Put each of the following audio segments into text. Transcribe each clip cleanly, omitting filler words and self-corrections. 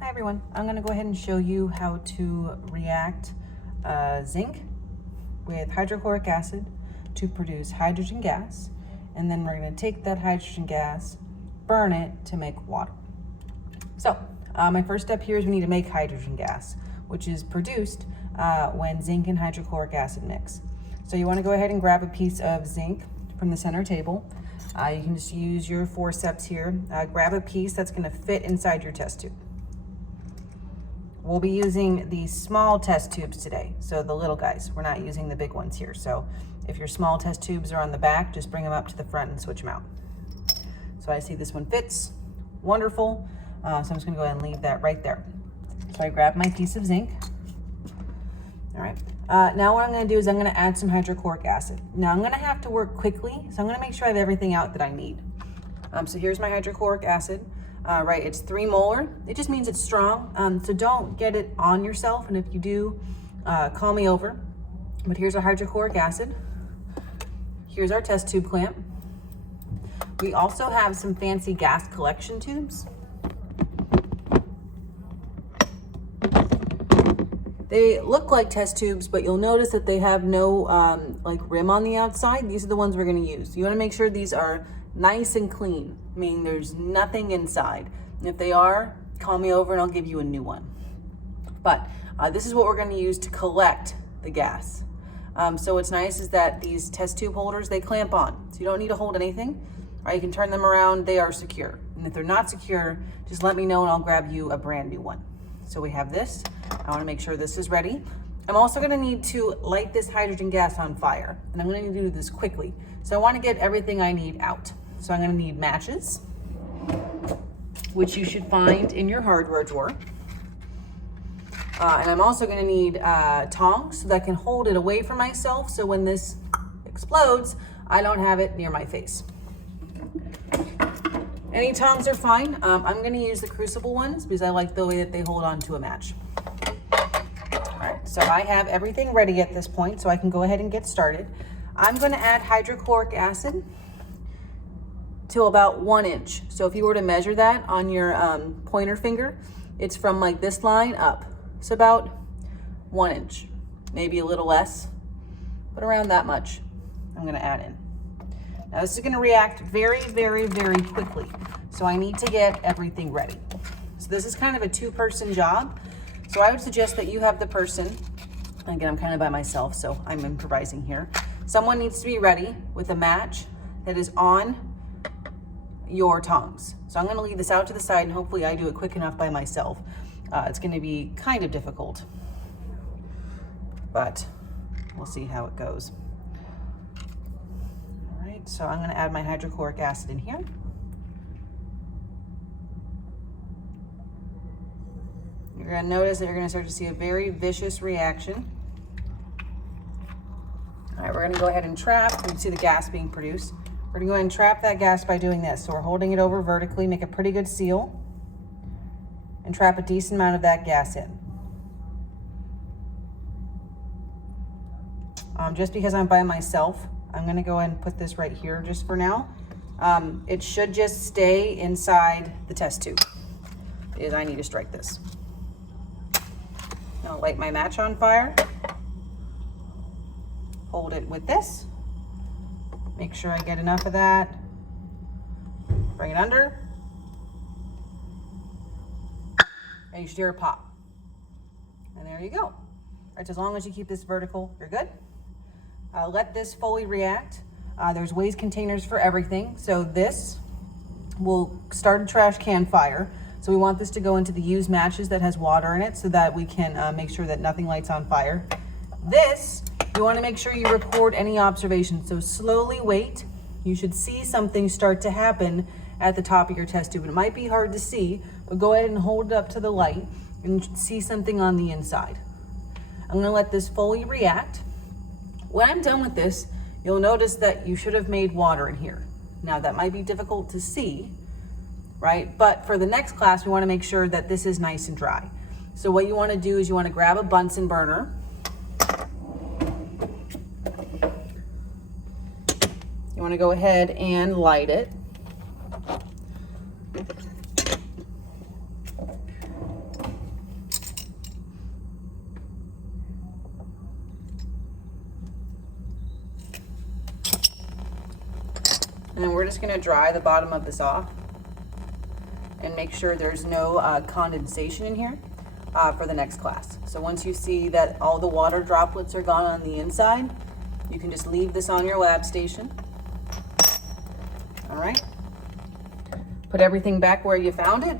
Hi everyone, I'm going to go ahead and show you how to react zinc with hydrochloric acid to produce hydrogen gas, and then we're going to take that hydrogen gas, burn it to make water. So my first step here is we need to make hydrogen gas, which is produced when zinc and hydrochloric acid mix. So you want to go ahead and grab a piece of zinc from the center table. You can just use your forceps here. Grab a piece that's going to fit inside your test tube. We'll be using these small test tubes today, so the little guys. We're not using the big ones here. So if your small test tubes are on the back, just bring them up to the front and switch them out. So I see this one fits. Wonderful. So I'm just going to go ahead and leave that right there. So I grab my piece of zinc. All right. Now what I'm going to do is I'm going to add some hydrochloric acid. Now I'm going to have to work quickly, so I'm going to make sure I have everything out that I need. So here's my hydrochloric acid. Right, it's 3 molar. It just means it's strong, so don't get it on yourself, and if you do, call me over. But here's our hydrochloric acid. Here's our test tube clamp. We also have some fancy gas collection tubes. They look like test tubes, but you'll notice that they have no like rim on the outside. These are the ones we're going to use. You want to make sure these are nice and clean, meaning there's nothing inside. And if they are, call me over and I'll give you a new one. But this is what we're going to use to collect the gas. So what's nice is that these test tube holders, they clamp on. So you don't need to hold anything. Right? You can turn them around, they are secure. And if they're not secure, just let me know and I'll grab you a brand new one. So we have this. I want to make sure this is ready. I'm also going to need to light this hydrogen gas on fire, and I'm going to need to do this quickly. So I want to get everything I need out. So I'm going to need matches, which you should find in your hardware drawer. And I'm also going to need tongs so that I can hold it away from myself, so when this explodes, I don't have it near my face. Any tongs are fine. I'm going to use the crucible ones because I like the way that they hold on to a match. All right, so I have everything ready at this point, so I can go ahead and get started. I'm going to add hydrochloric acid to about 1 inch. So if you were to measure that on your pointer finger, it's from like this line up. It's about 1 inch, maybe a little less, but around that much I'm going to add in. Now this is going to react very, very, very quickly. So I need to get everything ready. So this is kind of a 2-person job. So I would suggest that you have the person, again, I'm kind of by myself, so I'm improvising here. Someone needs to be ready with a match that is on your tongs. So I'm going to leave this out to the side and hopefully I do it quick enough by myself. It's going to be kind of difficult, but we'll see how it goes. All right, so I'm going to add my hydrochloric acid in here. You're going to notice that you're going to start to see a very vicious reaction. All right, we're going to go ahead and trap. You can see the gas being produced. We're going to go ahead and trap that gas by doing this. So we're holding it over vertically, make a pretty good seal, and trap a decent amount of that gas in. Just because I'm by myself, I'm going to go ahead and put this right here just for now. It should just stay inside the test tube because I need to strike this. Now light my match on fire. Hold it with this. Make sure I get enough of that. Bring it under. And you should hear a pop. And there you go. All right, so as long as you keep this vertical, you're good. Let this fully react. There's waste containers for everything. So this will start a trash can fire. So we want this to go into the used matches that has water in it so that we can make sure that nothing lights on fire. This, you want to make sure you record any observations. So slowly wait. You should see something start to happen at the top of your test tube. It might be hard to see, but go ahead and hold it up to the light and you should see something on the inside. I'm going to let this fully react. When I'm done with this, you'll notice that you should have made water in here. Now that might be difficult to see, right? But for the next class, we want to make sure that this is nice and dry. So what you want to do is you want to grab a Bunsen burner. You want to go ahead and light it. And then we're just gonna dry the bottom of this off and make sure there's no condensation in here for the next class. So once you see that all the water droplets are gone on the inside, you can just leave this on your lab station. All right. Put everything back where you found it.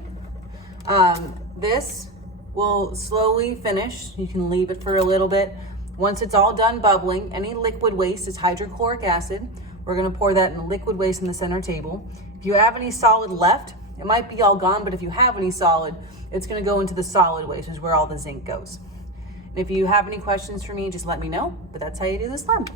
This will slowly finish. You can leave it for a little bit. Once it's all done bubbling, any liquid waste is hydrochloric acid. We're gonna pour that in liquid waste in the center table. If you have any solid left, it might be all gone, but if you have any solid, it's gonna go into the solid waste, which is where all the zinc goes. And if you have any questions for me, just let me know, but that's how you do this lab.